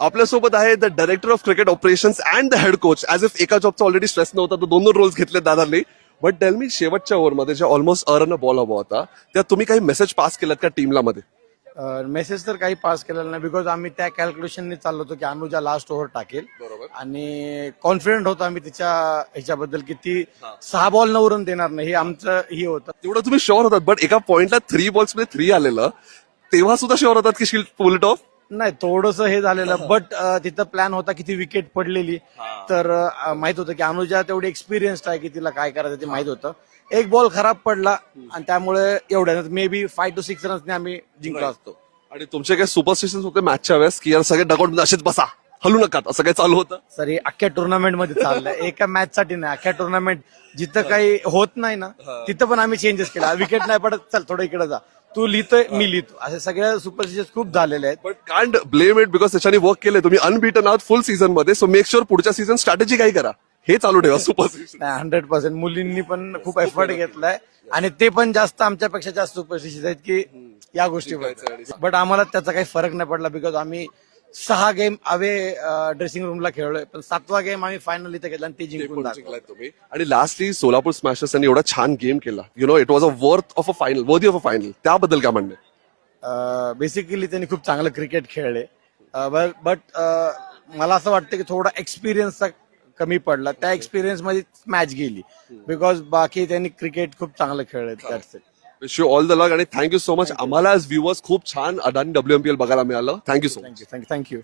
आपल्यासोबत आहे the director of cricket operations and the head coach. As if एका जॉबचा already stress नव्हता तर दोन रोल्स घेतले दादांनी. बट टेल मी, शेवटच्या ओव्हरमध्ये जे ऑलमोस्ट अर्न बॉल हवा होता त्यात तुम्ही काही मेसेज पास केलात का टीमला मध्ये? मेसेज तर काही पास केलेला नाही, बिकॉज आम्ही त्या कॅल्क्युलेशनने चाललो होतो की अनुजा लास्ट ओव्हर टाकेल बरोबर. आणि कॉन्फिडंट होतो आम्ही तिच्या ह्याच्याबद्दल की ती 6 बॉल न उरून देणार नाही, हे आमचं हे होतं. तेवढं तुम्ही शुअर होतात, बट एका पॉइंटला 3 बॉल्स मध्ये 3 आलेलं, तेव्हा सुद्धा शुअर होतात की शील पुल इट ऑफ? नाही, थोडंसं हे झालेलं, बट तिथं प्लॅन होता की ती विकेट पडलेली, तर माहित होतं की अनुजा तेवढी एक्सपिरियन्स्ड आहे की तिला काय करायचं ते माहित होतं. एक बॉल खराब पडला आणि त्यामुळे एवढ्या मे बी 5 to 6 रन्सने आम्ही जिंकलो असतो. आणि तुमचे काही सुपरस्टिशन्स होते मॅचच्या वेळेस की यार सगळे डगआउट असेच बसा, हलू नका, असं काही चालू होतं? सर, हे अख्ख्या टुर्नामेंट मध्ये चाललंय, एका मॅच साठी नाही, अख्ख्या टुर्नामेंट जिथं काही होत नाही ना तिथं पण आम्ही चेंजेस केला. विकेट नाही पडत, चल थोडं इकडे जा, तू लिहितोय मी लिहितो, असे सगळ्या सुपरस्टिशन्स खूप झालेले आहेत. But can't blame it because त्याच्याने वर्क केले. तुम्ही अनबीटन आहात फुल सीझन मध्ये, सो मेक शुअर पुढच्या सीझन स्ट्रॅटेजी काय करा, हे चालू ठेवा. सुपरस्टिशन 100% मुलींनी पण खूप एफर्ट घेतलाय आणि ते पण जास्त आमच्यापेक्षा जास्त सुपरस्टिशियस आहेत की या गोष्टी. बट आम्हाला त्याचा काही फरक नाही पडला, बिकॉज आम्ही 6 गेम अवे ड्रेसिंग रूमला खेळलोय, पण 7वा गेम आम्ही फायनल इथे घेतला आणि ते जिंकून दाखवलं. जिंकलाय तुम्ही. आणि लास्टली सोलापूर स्मॅशर्स यांनी एवढा छान गेम केला, you know, it was a worth of a final, worthy of a final, त्याबद्दल काय म्हणणे? बेसिकली त्यांनी खूप चांगलं क्रिकेट खेळले, बट मला असं वाटतं की थोडा एक्सपिरियन्सचा कमी पडला, त्या एक्सपिरियन्स मध्ये मॅच गेली, बिकॉज बाकी त्यांनी क्रिकेट खूप चांगलं खेळले. That's it. Wish you all the luck आणि थँक्यू सो मच. आम्हाला ॲज व्ह्युअर्स खूप छान अदानी WMPL बघायला मिळालं. Thank you so much. थँक्यू.